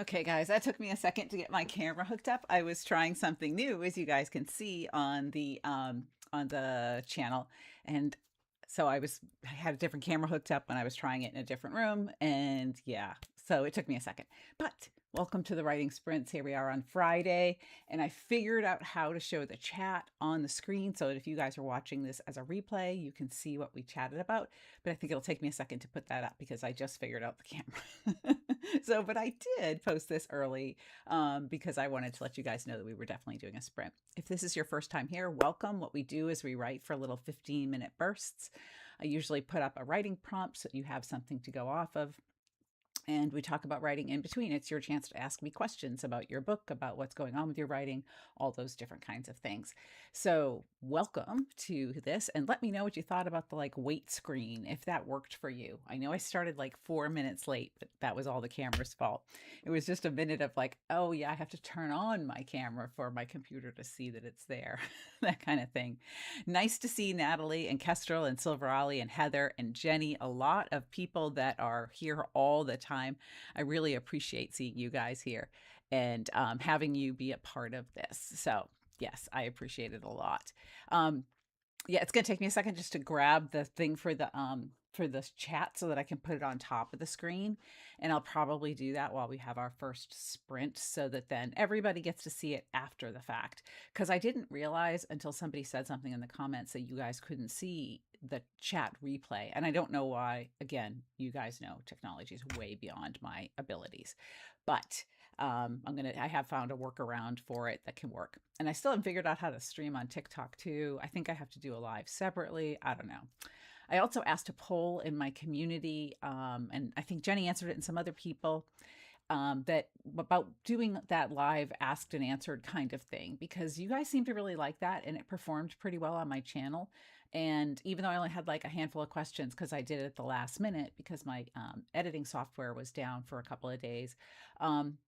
Okay, guys, that took me a second to get my camera hooked up. I was trying something new, as you guys can see on the channel, and so I had a different camera hooked up when I was trying it in a different room, and yeah, so it took me a second. But welcome to the writing sprints. Here we are on Friday, and I figured out how to show the chat on the screen so that if you guys are watching this as a replay, you can see what we chatted about. But I think it'll take me a second to put that up because I just figured out the camera. But I did post this early because I wanted to let you guys know that we were definitely doing a sprint. If this is your first time here, welcome. What we do is we write for little 15-minute bursts. I usually put up a writing prompt so you have something to go off of, and we talk about writing in between. It's your chance to ask me questions about your book, about what's going on with your writing, all those different kinds of things. So welcome to this, and let me know what you thought about the wait screen, if that worked for you. I know I started like 4 minutes late, but that was all the camera's fault. It was just a minute of like, oh yeah, I have to turn on my camera for my computer to see that it's there, that kind of thing. Nice to see Natalie and Kestrel and Silverali and Heather and Jenny, a lot of people that are here all the time. I really appreciate seeing you guys here and having you be a part of this. So yes, I appreciate it a lot. Um, yeah, it's gonna take me a second just to grab the thing for this chat so that I can put it on top of the screen. And I'll probably do that while we have our first sprint so that then everybody gets to see it after the fact. Because I didn't realize until somebody said something in the comments that you guys couldn't see the chat replay. And I don't know why. Again, you guys know technology is way beyond my abilities. But I have found a workaround for it that can work. And I still haven't figured out how to stream on TikTok too. I think I have to do a live separately. I don't know. I also asked a poll in my community, and I think Jenny answered it and some other people, that about doing that live asked and answered kind of thing, because you guys seem to really like that and it performed pretty well on my channel. And even though I only had like a handful of questions because I did it at the last minute because my editing software was down for a couple of days,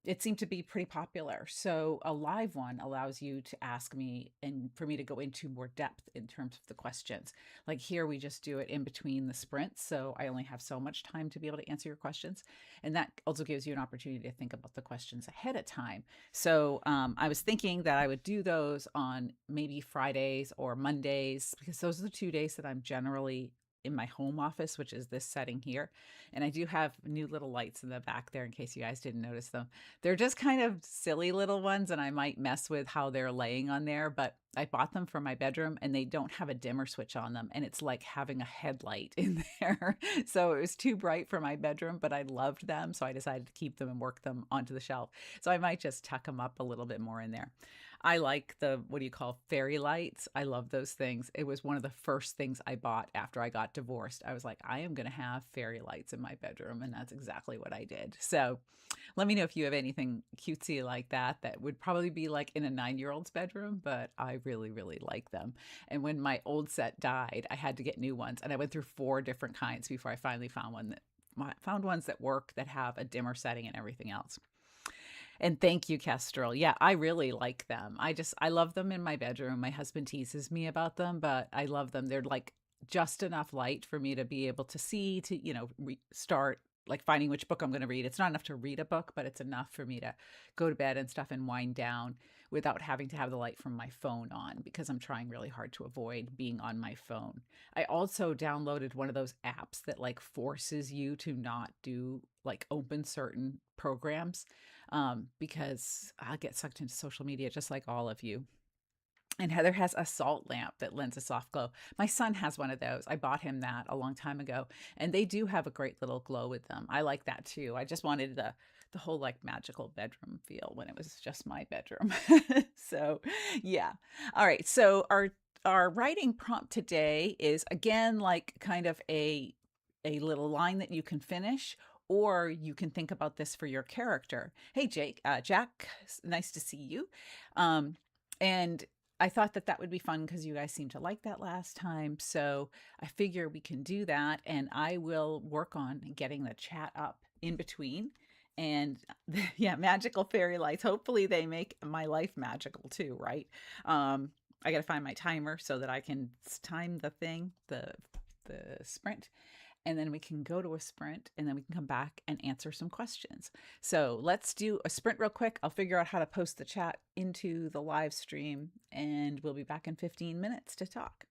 it seemed to be pretty popular. So a live one allows you to ask me and for me to go into more depth in terms of the questions. Like here, we just do it in between the sprints. So I only have so much time to be able to answer your questions. And that also gives you an opportunity to think about the questions ahead of time. So I was thinking that I would do those on maybe Fridays or Mondays, because those are the 2 days that I'm generally in my home office, which is this setting here. And I do have new little lights in the back there in case you guys didn't notice them. They're just kind of silly little ones, and I might mess with how they're laying on there, but I bought them for my bedroom and they don't have a dimmer switch on them. And it's like having a headlight in there. So it was too bright for my bedroom, but I loved them. So I decided to keep them and work them onto the shelf. So I might just tuck them up a little bit more in there. I like the, what do you call, fairy lights. I love those things. It was one of the first things I bought after I got divorced. I was like, I am going to have fairy lights in my bedroom. And that's exactly what I did. So let me know if you have anything cutesy like that that would probably be like in a 9-year-old's bedroom, but I really, really like them. And when my old set died, I had to get new ones. And I went through 4 different kinds before I finally found found ones that work, that have a dimmer setting and everything else. And thank you, Kestrel. Yeah, I really like them. I love them in my bedroom. My husband teases me about them, but I love them. They're like just enough light for me to be able to see, to, start like finding which book I'm going to read. It's not enough to read a book, but it's enough for me to go to bed and stuff and wind down without having to have the light from my phone on, because I'm trying really hard to avoid being on my phone. I also downloaded one of those apps that like forces you to not do like open certain programs, because I get sucked into social media just like all of you. And Heather has a salt lamp that lends a soft glow. My son has one of those. I bought him that a long time ago, and they do have a great little glow with them. I like that too. I just wanted the whole like magical bedroom feel when it was just my bedroom. So, yeah. All right. So our writing prompt today is again like kind of a little line that you can finish, or you can think about this for your character. Hey, Jack, nice to see you. And I thought that that would be fun because you guys seemed to like that last time. So I figure we can do that, and I will work on getting the chat up in between. And yeah, magical fairy lights. Hopefully they make my life magical too, right? I got to find my timer so that I can time the sprint. and then we can go to a sprint, and then we can come back and answer some questions. So let's do a sprint real quick. I'll figure out how to post the chat into the live stream, and we'll be back in 15 minutes to talk.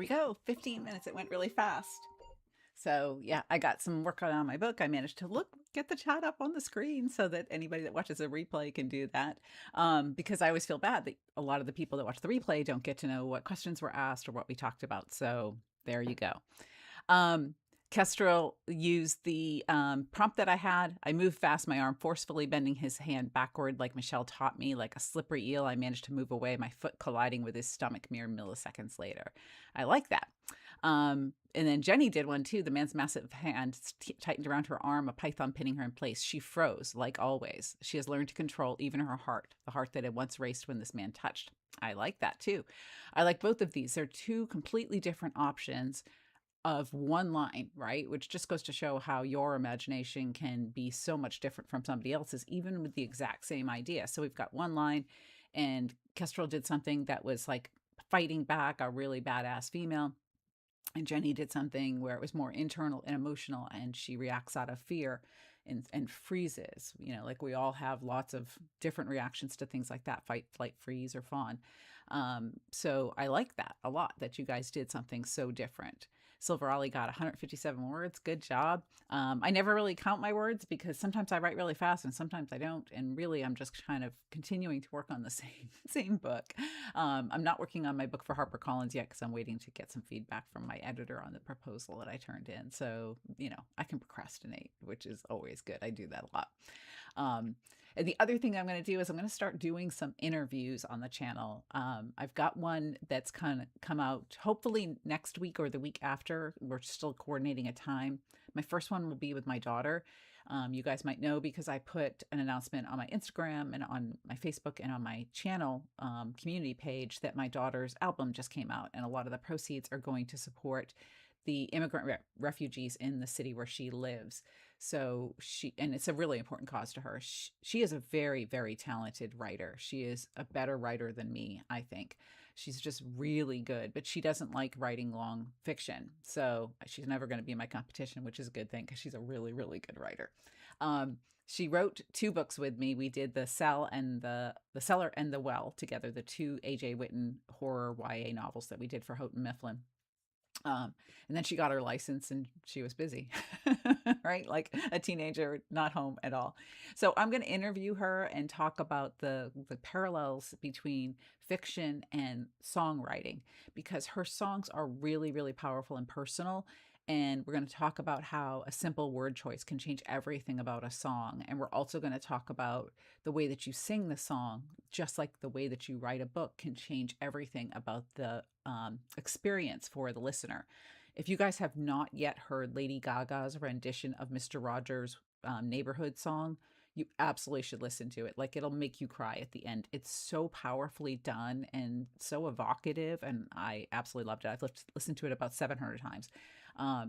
we go. 15 minutes. It went really fast. So yeah, I got some work on my book. I managed to get the chat up on the screen so that anybody that watches a replay can do that. Because I always feel bad that a lot of the people that watch the replay don't get to know what questions were asked or what we talked about. So there you go. Um, Kestrel used the prompt that I had. I moved fast, my arm forcefully bending his hand backward, like Michelle taught me. Like a slippery eel, I managed to move away, my foot colliding with his stomach mere milliseconds later. I like that. And then Jenny did one too. The man's massive hand tightened around her arm, a python pinning her in place. She froze, like always. She has learned to control even her heart, the heart that had once raced when this man touched. I like that too. I like both of these. They're two completely different options of one line, right? Which just goes to show how your imagination can be so much different from somebody else's, even with the exact same idea. So we've got one line, and Kestrel did something that was like fighting back a really badass female. And Jenny did something where it was more internal and emotional, and she reacts out of fear and freezes. You know, like we all have lots of different reactions to things like that: fight, flight, freeze, or fawn. So I like that a lot, that you guys did something so different. Silver Ollie got 157 words. Good job. I never really count my words because sometimes I write really fast and sometimes I don't. And really, I'm just kind of continuing to work on the same book. I'm not working on my book for HarperCollins yet because I'm waiting to get some feedback from my editor on the proposal that I turned in. So, you know, I can procrastinate, which is always good. I do that a lot. And the other thing I'm going to do is I'm going to start doing some interviews on the channel. I've got one that's kind of come out hopefully next week or the week after. We're still coordinating a time. My first one will be with my daughter. You guys might know because I put an announcement on my Instagram and on my Facebook and on my channel community page that my daughter's album just came out, and a lot of the proceeds are going to support the immigrant refugees in the city where she lives. So and it's a really important cause to her. She is a very, very talented writer. She is a better writer than me, I think. She's just really good, but she doesn't like writing long fiction. So she's never going to be my competition, which is a good thing because she's a really, really good writer. She wrote 2 books with me. We did the Cellar and the Well together, the 2 A.J. Whitten horror YA novels that we did for Houghton Mifflin. And then she got her license and she was busy, right? Like a teenager, not home at all. So I'm going to interview her and talk about the parallels between fiction and songwriting, because her songs are really, really powerful and personal. And we're going to talk about how a simple word choice can change everything about a song. And we're also going to talk about the way that you sing the song, just like the way that you write a book can change everything about the experience for the listener. If you guys have not yet heard Lady Gaga's rendition of Mr. Rogers' Neighborhood song, you absolutely should listen to it. Like, it'll make you cry at the end. It's so powerfully done and so evocative, and I absolutely loved it. I've listened to it about 700 times.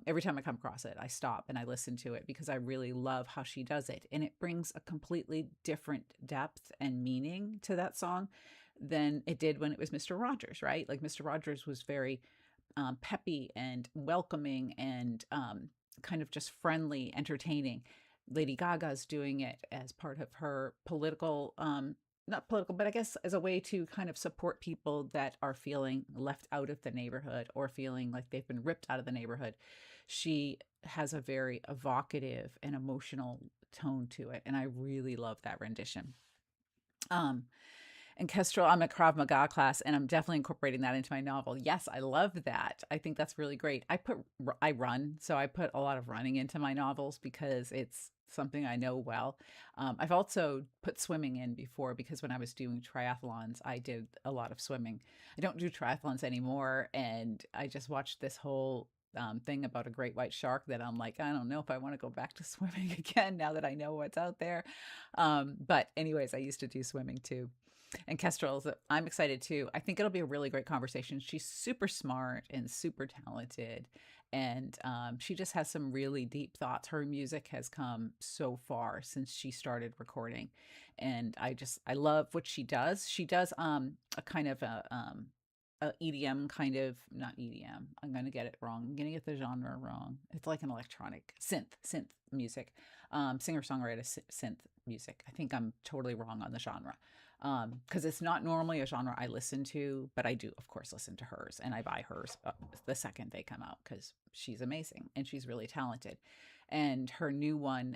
Every time I come across it, I stop and I listen to it because I really love how she does it. And it brings a completely different depth and meaning to that song than it did when it was Mr. Rogers, right? Like, Mr. Rogers was very peppy and welcoming and kind of just friendly, entertaining. Lady Gaga's doing it as part of her political, not political, but I guess as a way to kind of support people that are feeling left out of the neighborhood or feeling like they've been ripped out of the neighborhood. She has a very evocative and emotional tone to it, and I really love that rendition. Um, and Kestrel, I'm a Krav Maga class, and I'm definitely incorporating that into my novel. Yes, I love that. I think that's really great. I run, so I put a lot of running into my novels because it's something I know well. I've also put swimming in before because when I was doing triathlons, I did a lot of swimming. I don't do triathlons anymore, and I just watched this whole thing about a great white shark that I'm like, I don't know if I want to go back to swimming again now that I know what's out there. But anyways, I used to do swimming too. And Kestrel's, I'm excited too. I think it'll be a really great conversation. She's super smart and super talented. And she just has some really deep thoughts. Her music has come so far since she started recording. And I love what she does. She does a kind of a EDM kind of, not EDM. I'm going to get it wrong. I'm going to get the genre wrong. It's like an electronic synth music, singer-songwriter synth music. I think I'm totally wrong on the genre. Because it's not normally a genre I listen to, but I do, of course, listen to hers, and I buy hers the second they come out because she's amazing and she's really talented. And her new one,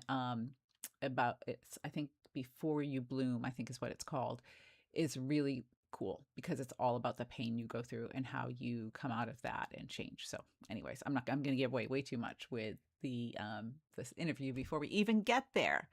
about it's, I think, Before You Bloom, I think is what it's called, is really cool because it's all about the pain you go through and how you come out of that and change. So, anyways, I'm going to give away way too much with the this interview before we even get there.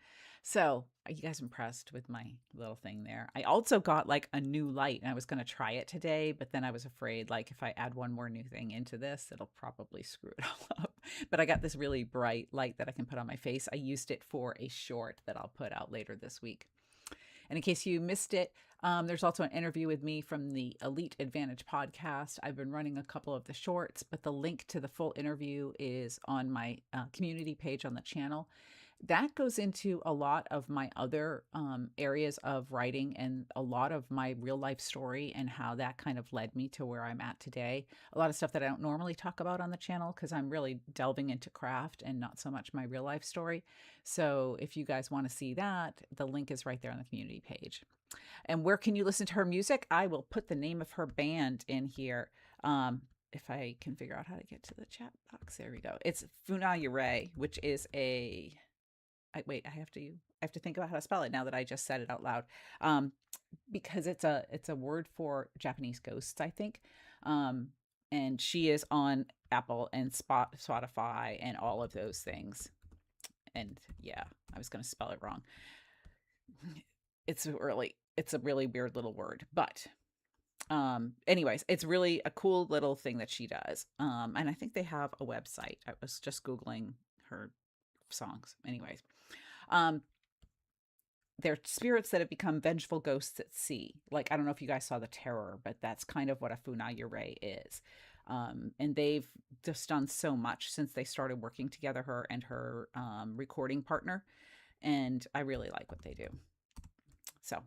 So, are you guys impressed with my little thing there? I also got like a new light and I was going to try it today, but then I was afraid like if I add one more new thing into this, it'll probably screw it all up. But I got this really bright light that I can put on my face. I used it for a short that I'll put out later this week. And in case you missed it, there's also an interview with me from the Elite Advantage podcast. I've been running a couple of the shorts, but the link to the full interview is on my community page on the channel. That goes into a lot of my other areas of writing and a lot of my real life story and how that kind of led me to where I'm at today. A lot of stuff that I don't normally talk about on the channel because I'm really delving into craft and not so much my real life story. So if you guys want to see that, the link is right there on the community page. And where can you listen to her music? I will put the name of her band in here. If I can figure out how to get to the chat box. There we go. It's Funayure, which is a wait, I have to think about how to spell it now that I just said it out loud. Because it's a word for Japanese ghosts, I think. And she is on Apple and Spotify and all of those things. And yeah, I was going to spell it wrong. It's a really weird little word, but anyways, it's really a cool little thing that she does. And I think they have a website. I was just Googling her songs. Anyways, they're spirits that have become vengeful ghosts at sea. Like, I don't know if you guys saw The Terror, but that's kind of what a Funayure is. And they've just done so much since they started working together, her and her recording partner. And I really like what they do. So,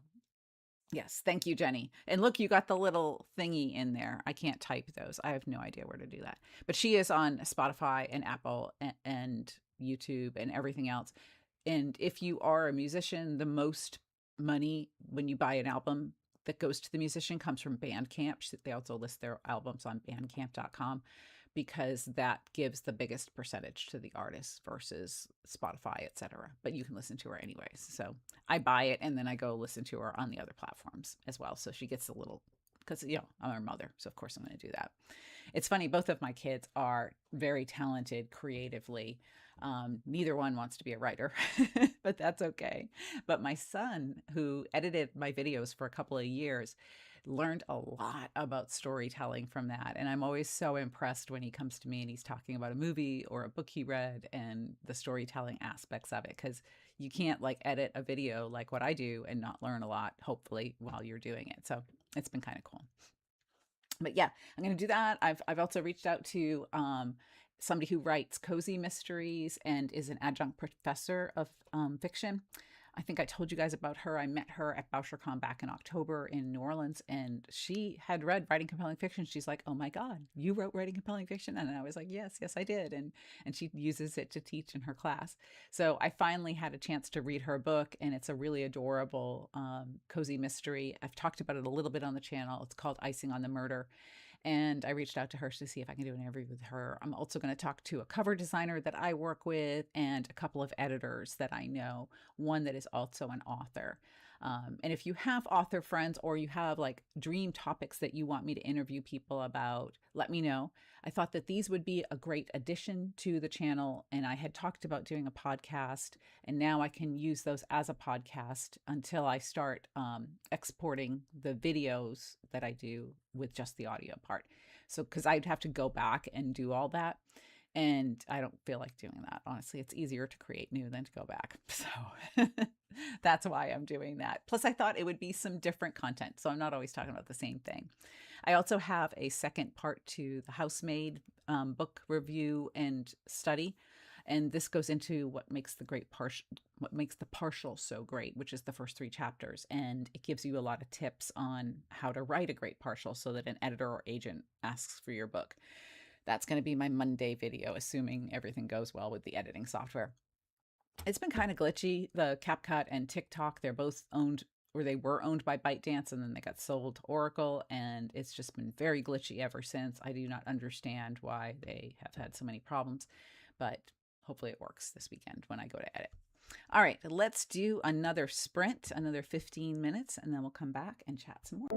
yes, thank you, Jenny. And look, you got the little thingy in there. I can't type those. I have no idea where to do that. But she is on Spotify and Apple and YouTube and everything else. And if you are a musician, the most money when you buy an album that goes to the musician comes from Bandcamp. They also list their albums on bandcamp.com because that gives the biggest percentage to the artist versus Spotify, etc. But you can listen to her anyways. So I buy it and then I go listen to her on the other platforms as well. So she gets a little, because, you know, I'm her mother. So of course I'm going to do that. It's funny. Both of my kids are very talented creatively. Neither one wants to be a writer, but that's okay. But my son, who edited my videos for a couple of years, learned a lot about storytelling from that. And I'm always so impressed when he comes to me and he's talking about a movie or a book he read and the storytelling aspects of it. Because you can't like edit a video like what I do and not learn a lot, hopefully, while you're doing it. So it's been kind of cool. But yeah, I'm going to do that. I've also reached out to somebody who writes cozy mysteries and is an adjunct professor of fiction. I think I told you guys about her. I met her at BoucherCon back in October in New Orleans, and she had read Writing Compelling Fiction. She's like, "Oh my God, you wrote Writing Compelling Fiction?" And I was like, "Yes, I did." And she uses it to teach in her class. So I finally had a chance to read her book, and it's a really adorable cozy mystery. I've talked about it a little bit on the channel. It's called Icing on the Murder. And I reached out to her to see if I can do an interview with her. I'm also going to talk to a cover designer that I work with and a couple of editors that I know, one that is also an author. And if you have author friends or you have like dream topics that you want me to interview people about, let me know. I thought that these would be a great addition to the channel. And I had talked about doing a podcast, and now I can use those as a podcast until I start exporting the videos that I do with just the audio part. So, because I'd have to go back and do all that. And I don't feel like doing that. Honestly, it's easier to create new than to go back. So that's why I'm doing that. Plus, I thought it would be some different content. So I'm not always talking about the same thing. I also have a second part to the Housemaid book review and study. And this goes into what makes the partial so great, which is the first 3 chapters, and it gives you a lot of tips on how to write a great partial so that an editor or agent asks for your book. That's going to be my Monday video, assuming everything goes well with the editing software. It's been kind of glitchy. The CapCut and TikTok, they're both owned, or they were owned by ByteDance, and then they got sold to Oracle, and it's just been very glitchy ever since. I do not understand why they have had so many problems, but hopefully it works this weekend when I go to edit. All right, let's do another sprint, another 15 minutes, and then we'll come back and chat some more.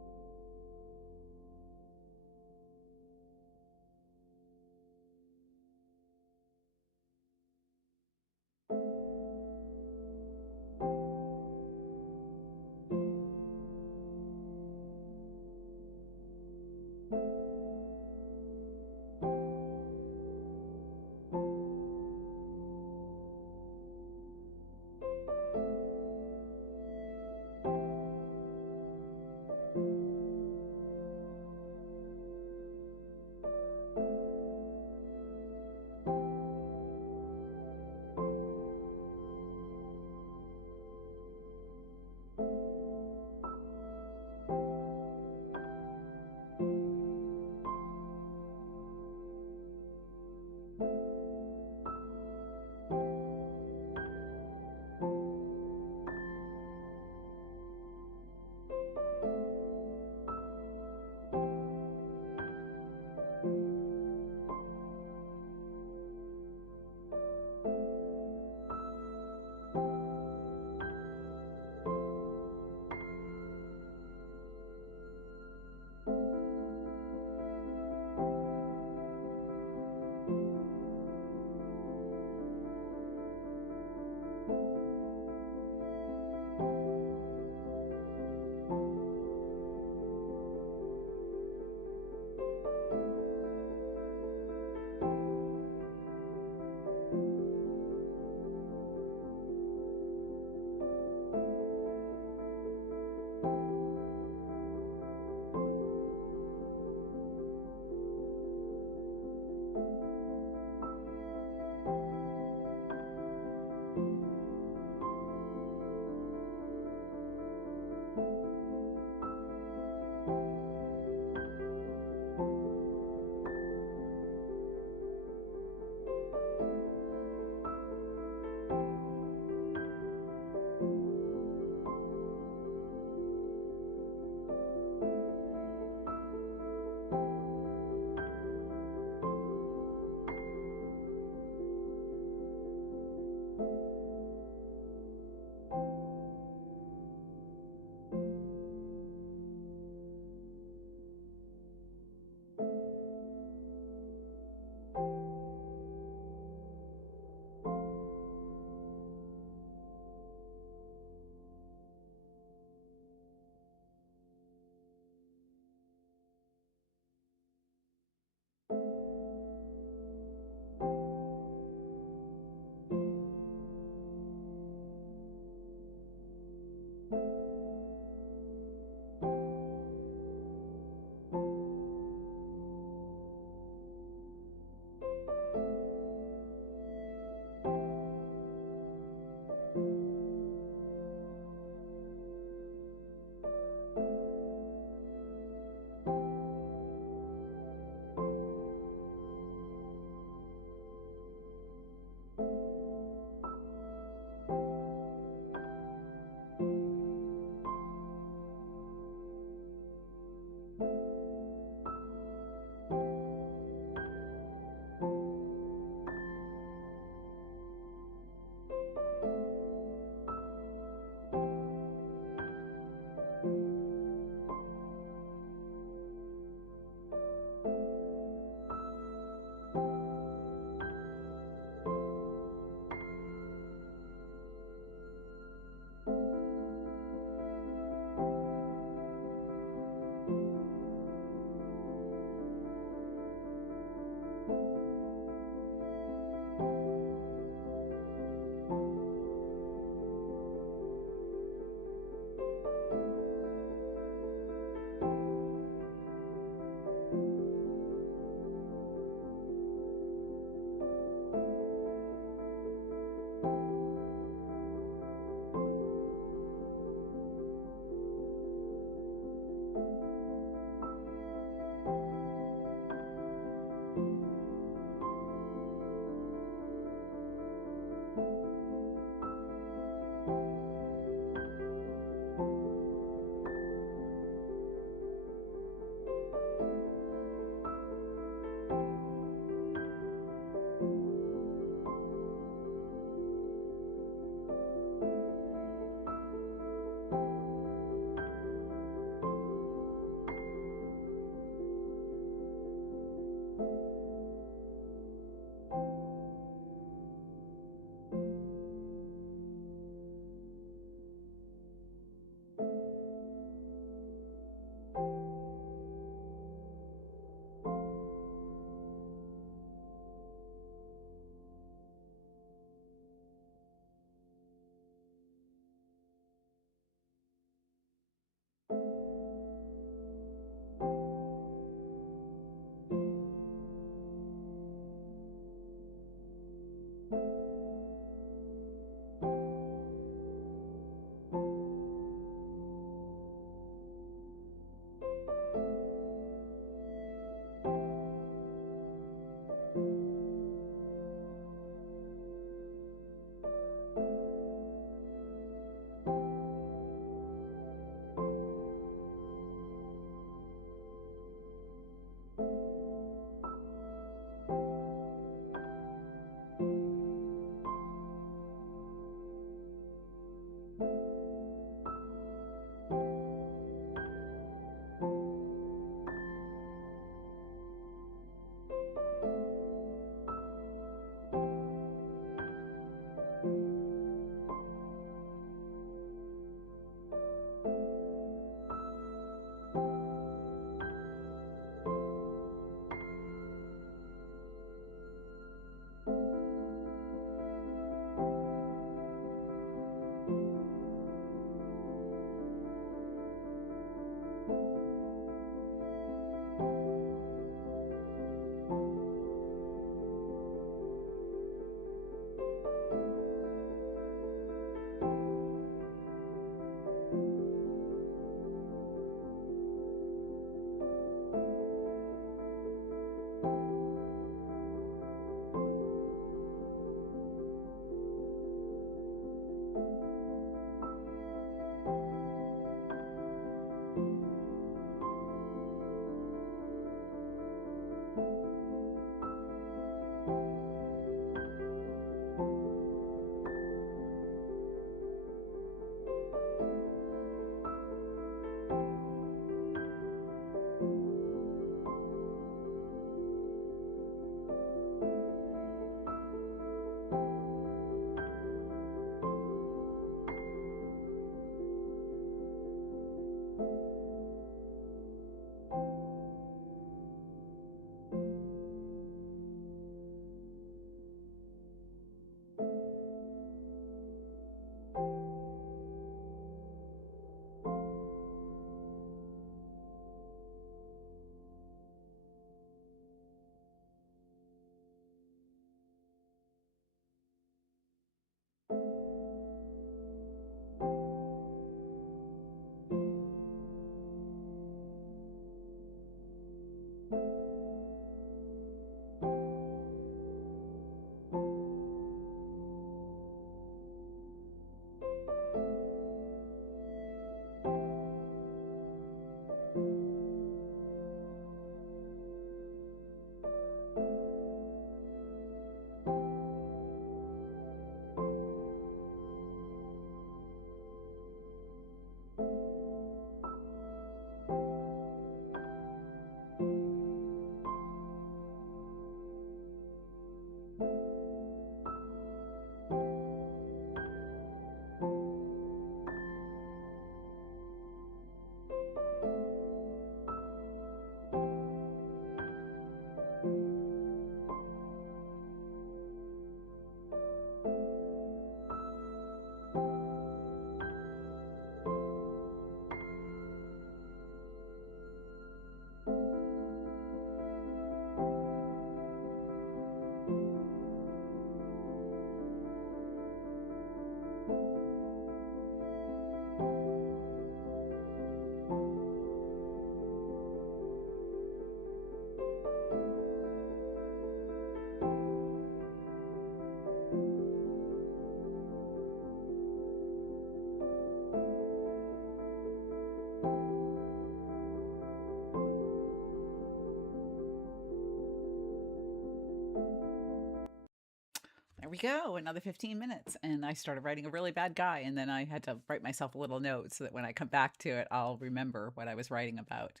we go, another 15 minutes. And I started writing a really bad guy. And then I had to write myself a little note so that when I come back to it, I'll remember what I was writing about.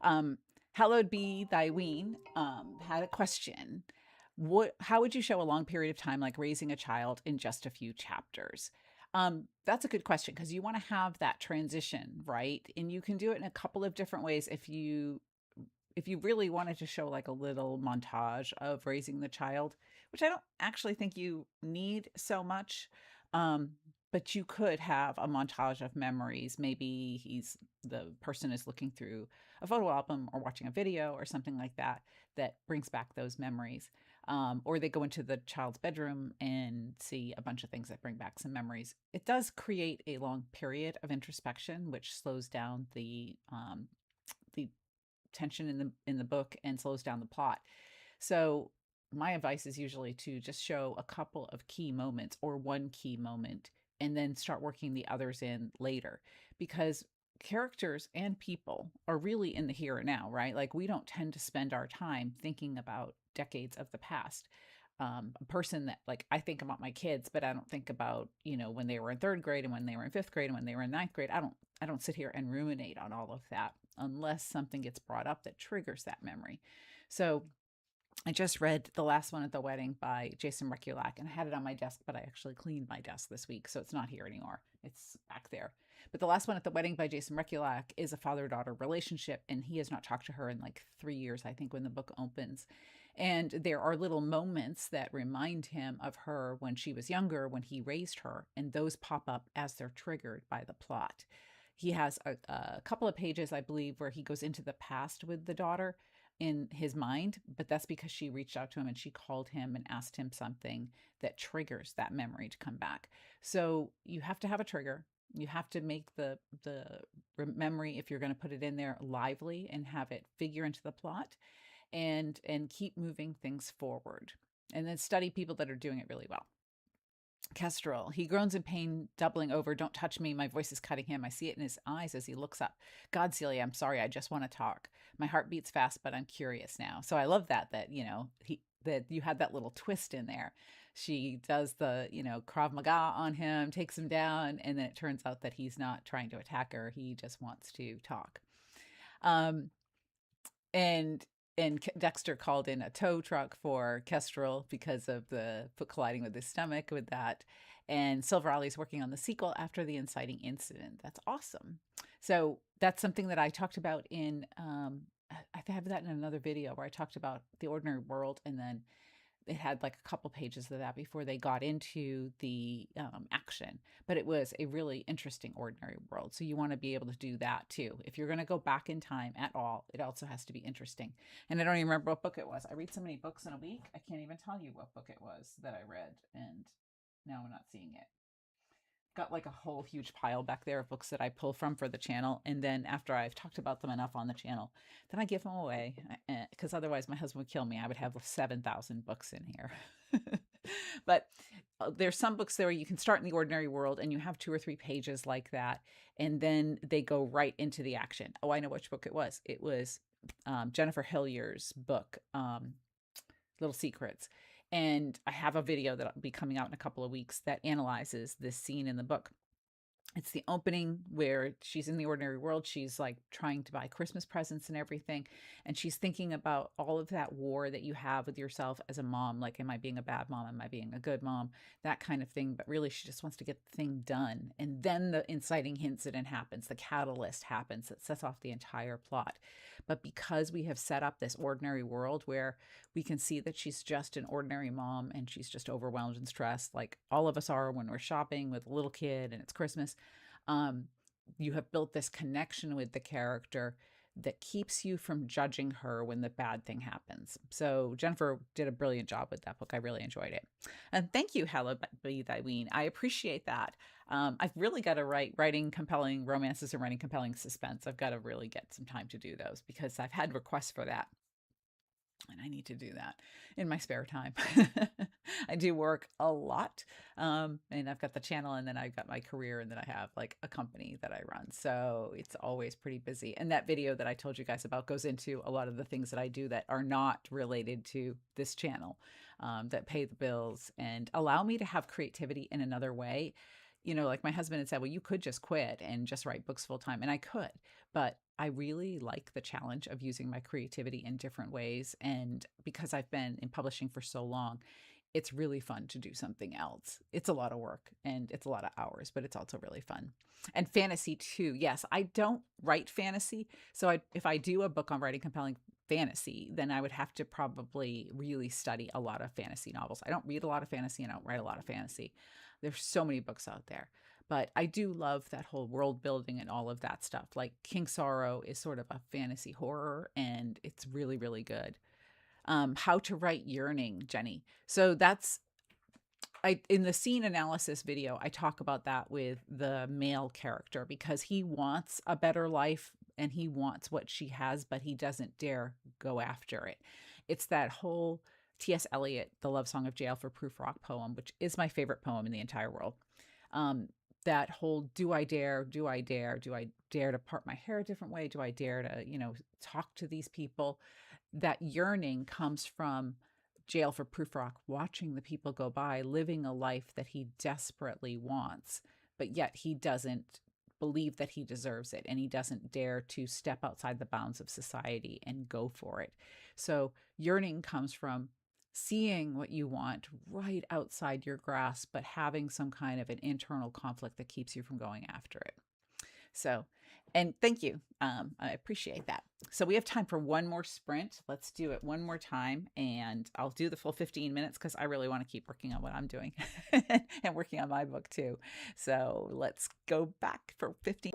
Um, Hallowed be thy ween had a question. How would you show a long period of time, like raising a child, in just a few chapters? That's a good question because you want to have that transition, right? And you can do it in a couple of different ways. If you really wanted to show like a little montage of raising the child, which I don't actually think you need so much, um, but you could have a montage of memories. Maybe the person is looking through a photo album or watching a video or something like that that brings back those memories. Or they go into the child's bedroom and see a bunch of things that bring back some memories. It does create a long period of introspection, which slows down the tension in the book and slows down the plot. So my advice is usually to just show a couple of key moments or one key moment and then start working the others in later, because characters and people are really in the here and now, right? Like we don't tend to spend our time thinking about decades of the past. A person that, like, I think about my kids, but I don't think about, when they were in third grade and when they were in fifth grade and when they were in ninth grade. I don't sit here and ruminate on all of that unless something gets brought up that triggers that memory. So I just read The Last One at the Wedding by Jason Rekulak, and I had it on my desk, but I actually cleaned my desk this week, so it's not here anymore. It's back there. But The Last One at the Wedding by Jason Rekulak is a father-daughter relationship, and he has not talked to her in like 3 years, I think, when the book opens. And there are little moments that remind him of her when she was younger, when he raised her, and those pop up as they're triggered by the plot. He has a couple of pages, I believe, where he goes into the past with the daughter in his mind, but that's because she reached out to him and she called him and asked him something that triggers that memory to come back. So you have to have a trigger. You have to make the memory, if you're going to put it in there, lively and have it figure into the plot, and keep moving things forward. And then study people that are doing it really well. Kestrel, he groans in pain, doubling over. Don't touch me. My voice is cutting him. I see it in his eyes as he looks up. God, Celia, I'm sorry. I just want to talk. My heart beats fast, but I'm curious now. So I love that you had that little twist in there. She does the, Krav Maga on him, takes him down, and then it turns out that he's not trying to attack her. He just wants to talk. Um, and Dexter called in a tow truck for Kestrel because of the foot colliding with his stomach with that. And Silver Ollie's working on the sequel after the inciting incident. That's awesome. So that's something that I talked about I have that in another video where I talked about The Ordinary World, and then it had like a couple pages of that before they got into the action. But it was a really interesting ordinary world. So you want to be able to do that too. If you're going to go back in time at all, it also has to be interesting. And I don't even remember what book it was. I read so many books in a week, I can't even tell you what book it was that I read. And now I'm not seeing it. Got like a whole huge pile back there of books that I pull from for the channel. And then after I've talked about them enough on the channel, then I give them away, because otherwise my husband would kill me. I would have 7,000 books in here. But there's some books there where you can start in the ordinary world and you have 2 or 3 pages like that. And then they go right into the action. Oh, I know which book it was. It was Jennifer Hillier's book, Little Secrets. And I have a video that'll be coming out in a couple of weeks that analyzes this scene in the book. It's the opening where she's in the ordinary world. She's like trying to buy Christmas presents and everything. And she's thinking about all of that war that you have with yourself as a mom. Like, am I being a bad mom? Am I being a good mom? That kind of thing. But really, she just wants to get the thing done. And then the inciting incident happens. The catalyst happens that sets off the entire plot. But because we have set up this ordinary world where we can see that she's just an ordinary mom and she's just overwhelmed and stressed, like all of us are when we're shopping with a little kid and it's Christmas, you have built this connection with the character that keeps you from judging her when the bad thing happens. So Jennifer did a brilliant job with that book. I really enjoyed it. And thank you, Hallowed be thy ween. I appreciate that. I've really got to writing compelling romances and writing compelling suspense. I've got to really get some time to do those because I've had requests for that. and I need to do that in my spare time. I do work a lot, and I've got the channel, and then I've got my career, and then I have like a company that I run. So it's always pretty busy. And that video that I told you guys about goes into a lot of the things that I do that are not related to this channel, that pay the bills and allow me to have creativity in another way. You know, like my husband had said, well, you could just quit and just write books full time. And I could, but I really like the challenge of using my creativity in different ways. And because I've been in publishing for so long, it's really fun to do something else. It's a lot of work and it's a lot of hours, but it's also really fun. And fantasy too. Yes, I don't write fantasy. So if I do a book on writing compelling fantasy, then I would have to probably really study a lot of fantasy novels. I don't read a lot of fantasy and I don't write a lot of fantasy. There's so many books out there. But I do love that whole world building and all of that stuff. Like King Sorrow is sort of a fantasy horror, and it's really, really good. How to write yearning, Jenny. So that's I in the scene analysis video, I talk about that with the male character because he wants a better life and he wants what she has, but he doesn't dare go after it. It's that whole T.S. Eliot, The Love Song of Jail for Proof Rock poem, which is my favorite poem in the entire world. Um, that whole do I dare, do I dare, do I dare to part my hair a different way? Do I dare to, talk to these people? That yearning comes from Jail for Proof Rock, watching the people go by, living a life that he desperately wants, but yet he doesn't believe that he deserves it and he doesn't dare to step outside the bounds of society and go for it. So yearning comes from seeing what you want right outside your grasp, but having some kind of an internal conflict that keeps you from going after it. So, and thank you. I appreciate that. So we have time for one more sprint. Let's do it one more time, and I'll do the full 15 minutes because I really want to keep working on what I'm doing and working on my book too. So let's go back for 15.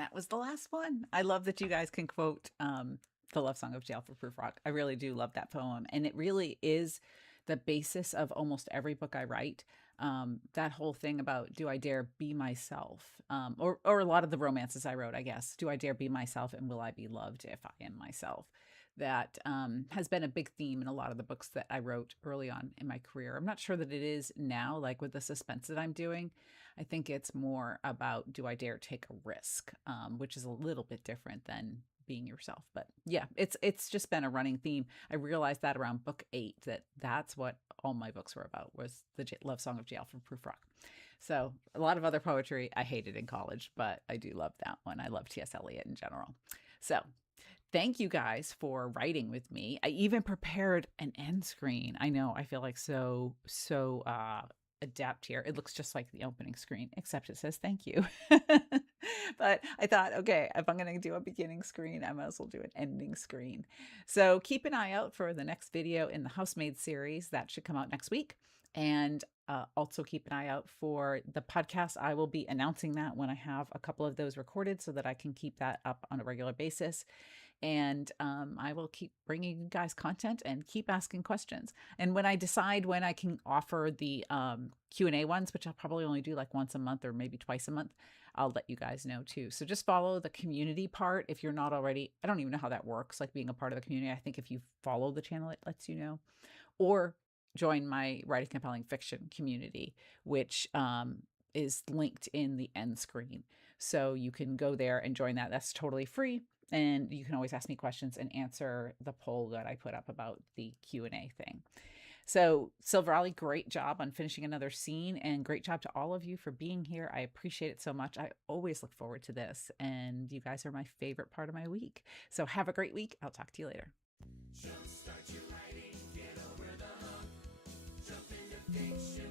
that was the last one. I love that you guys can quote the love song of Jail for Proof Rock. I really do love that poem. And it really is the basis of almost every book I write. That whole thing about do I dare be myself? Or a lot of the romances I wrote, I guess. Do I dare be myself and will I be loved if I am myself? That has been a big theme in a lot of the books that I wrote early on in my career. I'm not sure that it is now, like with the suspense that I'm doing. I think it's more about do I dare take a risk, which is a little bit different than being yourself. But yeah, it's just been a running theme. I realized that around book 8 that that's what all my books were about was the love song of Jail from Proof Rock. So a lot of other poetry I hated in college, but I do love that one. I love T.S. Eliot in general. So thank you guys for writing with me. I even prepared an end screen. I know I feel like so adept here. It looks just like the opening screen, except it says thank you. But I thought, okay, if I'm going to do a beginning screen, I might as well do an ending screen. So keep an eye out for the next video in the Housemaid series. That should come out next week. And also keep an eye out for the podcast. I will be announcing that when I have a couple of those recorded so that I can keep that up on a regular basis. And I will keep bringing you guys content and keep asking questions. And when I decide when I can offer the Q&A ones, which I'll probably only do like once a month or maybe twice a month, I'll let you guys know too. So just follow the community part if you're not already. I don't even know how that works, like being a part of the community. I think if you follow the channel, it lets you know. Or join my Writing Compelling Fiction community, which is linked in the end screen. So you can go there and join that. That's totally free. And you can always ask me questions and answer the poll that I put up about the Q&A thing. So Silverali, great job on finishing another scene, and great job to all of you for being here. I appreciate it so much. I always look forward to this, and you guys are my favorite part of my week. So have a great week. I'll talk to you later. Jumpstart your writing, get over the hump, jump into fiction.